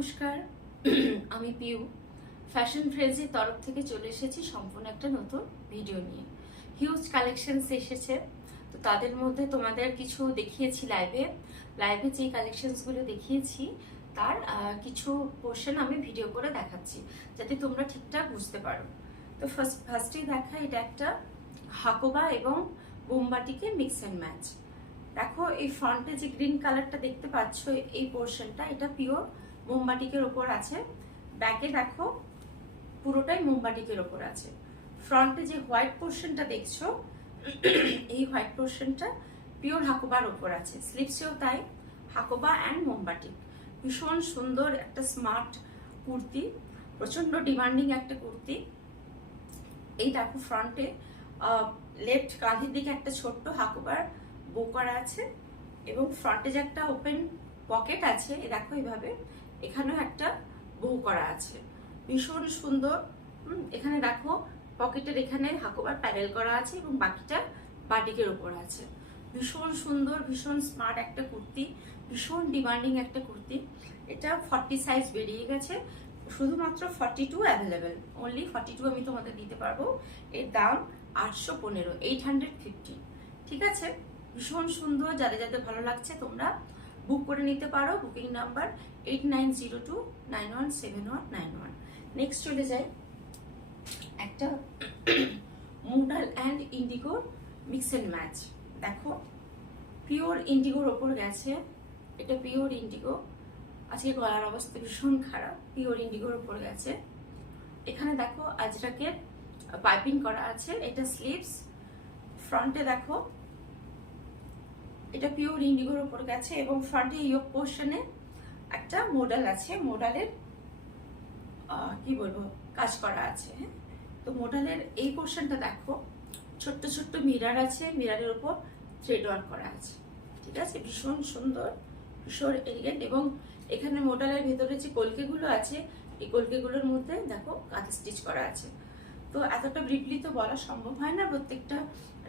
নমস্কার। আমি পিউ ফ্যাশন ফ্রেন্ডসের তরফ থেকে চলে এসেছি সম্পূর্ণ একটা নতুন ভিডিও নিয়ে। হিউজ কালেকশনস এসেছে, তো তাদের মধ্যে তোমাদের কিছু দেখিয়েছি লাইভে যে কালেকশনসগুলো দেখিয়েছি তার কিছু পোর্শন আমি ভিডিও করে দেখাচ্ছি যাতে তোমরা ঠিকঠাক বুঝতে পারো। তো ফার্স্টেই দেখা, এটা একটা হাকোবা এবং বোমবাটিকে মিক্স অ্যান্ড ম্যাচ। দেখো এই ফ্রন্টে যে গ্রিন কালারটা দেখতে পাচ্ছ, এই পোর্শনটা এটা পিওর মোমবাটিকের ওপর আছে। ব্যাকে দেখো পুরোটাই মোমবাটিকের ওপর আছে। ফ্রন্টে যে হোয়াইট পোর্শনটা দেখছো, এই হোয়াইট পোর্শনটা পিওর হাকোবার ওপর আছে। স্লিপসেও তাই, হাকোবা অ্যান্ড মোমবাটিক। ভীষণ সুন্দর একটা স্মার্ট কুর্তি, প্রচন্ড ডিমান্ডিং একটা কুর্তি। এই দেখো ফ্রন্টে লেফট কাঁধের দিকে একটা ছোট্ট হাকোবার বো করা আছে এবং ফ্রন্টে যে একটা ওপেন পকেট আছে, দেখো এইভাবে এখানেও একটা বো করা আছে, ভীষণ সুন্দর। এখানে দেখো পকেটের এখানে হাকোবার প্যানেল করা আছে এবং বাকিটা বাটিকের উপর আছে। ভীষণ সুন্দর, ভীষণ স্মার্ট একটা কুর্তি, ভীষণ ডিমান্ডিং একটা কুর্তি। এটা 40 সাইজ বেরিয়ে গেছে, শুধুমাত্র 42 অ্যাভেলেবেল। অনলি 42 আমি তোমাদের দিতে পারবো। এর দাম 815, 850। ঠিক আছে, ভীষণ সুন্দর। যাদের যাদের ভালো লাগছে তোমরা বুক করে নিতে পারো। Booking number 8902917191। নেক্সট চলে যাই, একটা মুডাল and indigo mix and match. দেখো পিওর ইন্ডিগোর ওপর গেছে, এটা পিওর ইন্ডিগো। আজকে গলার অবস্থা ভীষণ খারাপ। পিওর ইন্ডিগোর ওপর গেছে। এখানে দেখো আজরাকের পাইপিং করা আছে, এটা স্লিভস। ফ্রন্টে দেখো এটা পিওর ইন্ডিগোর ওপর গেছে এবং ফ্রন্টে ইয়োক পোর্শনে একটা মোডাল আছে। মোডালের কি বলবো, কাজ করা আছে। হ্যাঁ, তো মোডালের এই পোর্শনটা দেখো, ছোট্ট ছোট্ট মিরার আছে, মিরারের উপর থ্রেড ওয়ার্ক করা আছে। ঠিক আছে, ভীষণ সুন্দর, ভীষণ এলিগেন্ট। এবং এখানে মোডালের ভেতরে যে কলকেগুলো আছে, এই কলকেগুলোর মধ্যে দেখো কাঁথা স্টিচ করা আছে। তো এতটা ব্রিফলি তো বলা সম্ভব হয় না প্রত্যেকটা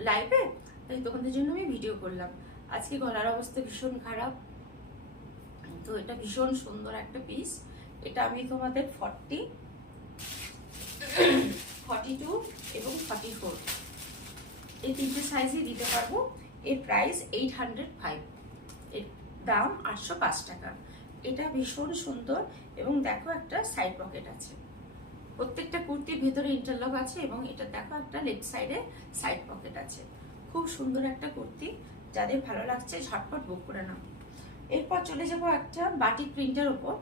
লাইভে, তাই তোমাদের জন্য আমি ভিডিও করলাম। আজকে গলার অবস্থা ভীষণ খারাপ, তো এটা ভীষণ সুন্দর একটা পিস। এটা আমি তোমাদের 40, 42 এবং 44 এই তিনটে সাইজই দিতে পারবো। এর প্রাইস 805, এর দাম 805 টাকা। এটা ভীষণ সুন্দর এবং দেখো একটা সাইড পকেট আছে। প্রত্যেকটা কুর্তির ভেতরে ইন্টারলক আছে এবং এটা দেখো একটা লেফট সাইডে সাইড পকেট আছে। খুব সুন্দর একটা কুর্তি, যাদের ভালো লাগছে ঝটপট বুক করে নাও। এরপর চলে যাব একটা বাটিক প্রিন্টের ওপর,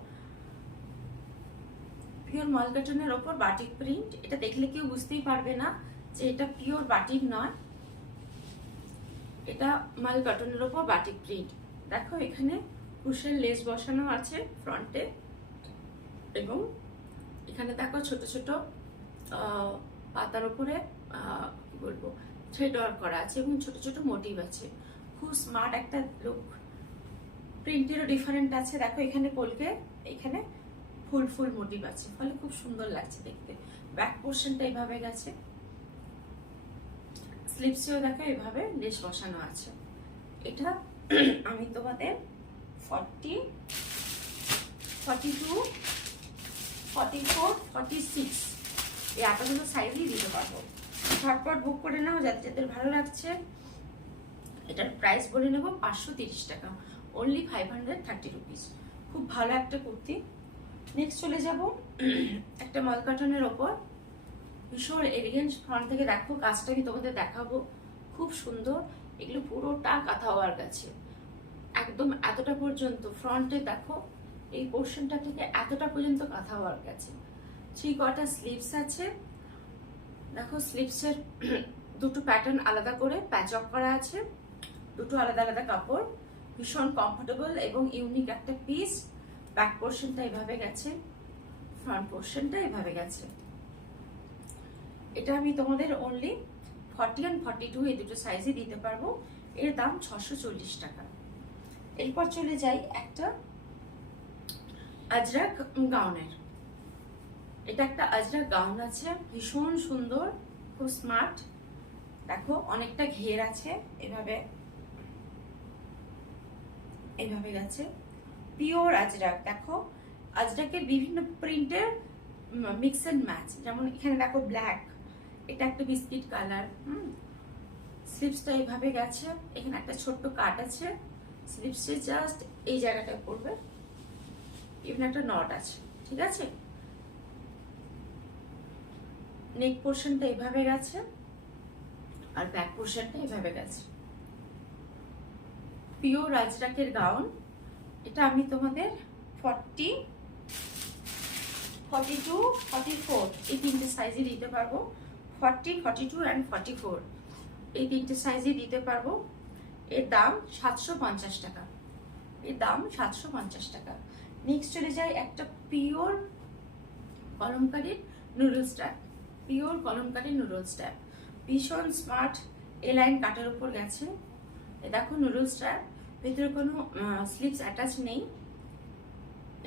পিওর মালকটনের ওপর বাটিক প্রিন্ট। এটা দেখলে কেউ বুঝতেই পারবে না যে এটা পিওর বাটিক নয়, এটা মালকটনের ওপর বাটিক প্রিন্ট। দেখো এখানে কুশের লেস বসানো আছে ফ্রন্টে এবং এখানে দেখো ছোট ছোট পাতার উপরে কি বলবো থ্রেড ওয়ার্ক করা আছে এবং ছোট ছোট মোটিভ আছে। খুব স্মার্ট একটা লুক। প্রিন্টেরও ডিফারেন্ট আছে। দেখো এখানে কলকে, এখানে ফুল ফুল মোটিভ আছে, ফলে খুব সুন্দর লাগছে দেখতে। ব্যাক পোর্শনটা এইভাবে গেছে, স্লিপসেও দেখো এভাবে লেস বসানো আছে। এটা আমি তোমাদের 40, 42, 44, 46 এই এতগুলো সাইজই দিতে পারবো। ঝটপট বুক করে নাও যাদের যাদের ভালো লাগছে। এটার প্রাইস বলে নেব 530 টাকা, অনলি 530 রুপিস। খুব ভালো একটা কুর্তি। নেক্সট চলে যাব একটা মালকটনের ওপর, ভীষণ এলিগেন্ট। ফ্রন্ট থেকে দেখো কাজটা আমি তোমাদের দেখাবো, খুব সুন্দর। এগুলো পুরোটা কাঁথা ওয়ার্ক আছে একদম এতটা পর্যন্ত। ফ্রন্টে দেখো এই পোর্শনটা থেকে এতটা পর্যন্ত কাঁথা ওয়ার্ক আছে। 3 কোয়ার্টার স্লিভস আছে। দেখো স্লিভসের দুটো প্যাটার্ন আলাদা করে প্যাচ অফ করা আছে, দুটো আলাদা আলাদা কাপড়। ভীষণ কমফোর্টেবল এবং ইউনিক একটা পিস। ব্যাক পোর্শনটা এভাবে গেছে, ফ্রন্ট পোর্শনটা এভাবে গেছে। এটা আমি তোমাদের অনলি 40 and 42 এই দুটো সাইজে দিতে পারবো। এর দাম 640 টাকা। এরপর চলে যাই একটা আজরাক গাউনের। এটা একটা আজরাক গাউন আছে, ভীষণ সুন্দর, খুব স্মার্ট। দেখো অনেকটা ঘের আছে, এভাবে এভাবে গেছে। পিওর আজরাক। দেখো আজরাকের বিভিন্ন প্রিন্টের মিক্স অ্যান্ড ম্যাচ। যেমন এখানে দেখো ব্ল্যাক, এটা একটা বিস্কিট কালার। স্লিপসটা এইভাবে গেছে, এখানে একটা ছোট্ট কাট আছে, স্লিপসে জাস্ট এই জায়গাটায় পড়বে, এখানে একটা নট আছে, ঠিক আছে। নেক পোর্শনটা এইভাবে গেছে আর ব্যাক পোর্শনটা এইভাবে গেছে। পিওর আজরাকের গাউন, এটা আমি তোমাদের 40, 42, 44 এই তিনটে সাইজে দিতে পারবো। 40, 42 অ্যান্ড 44 এই তিনটে সাইজে দিতে পারবো। এর দাম 750 টাকা, এর দাম 750 টাকা। নেক্সট চলে যায় একটা পিওর কলমকারীর নুডলস ট্যাপ, পিওর কলমকারী নুডলস ট্যাপ, ভীষণ স্মার্ট এ লাইন কাটার উপর গেছে। দেখো নুডলস ট্যাপ, ভেতরে কোনো স্লিপস অ্যাটাচ নেই।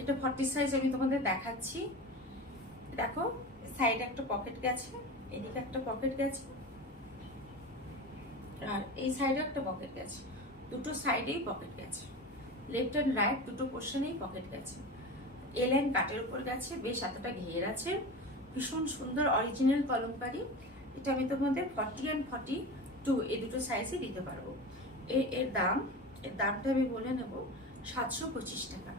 এটা 40 সাইজ আমি তোমাদের দেখাচ্ছি। দেখো সাইডে একটা পকেট গেছে, এদিকে একটা পকেট গেছে আর এই সাইডে একটা পকেট গেছে, দুটো সাইডেই পকেট গেছে, লেফট অ্যান্ড রাইট দুটো পোর্শনেই পকেট গেছে। এ লাইন কাটের উপর গেছে, বেশ এতটা ঘের আছে, ভীষণ সুন্দর অরিজিনাল কলমকারী। এটা আমি তোমাদের 40 অ্যান্ড 42 এই দুটো সাইজে দিতে পারবো। এর দামটা আমি বলে নেব 725 টাকা।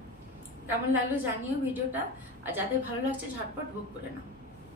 কেমন লাগলো জানিও ভিডিওটা, আর যাদের ভালো লাগছে ঝটপট বুক করে নাও।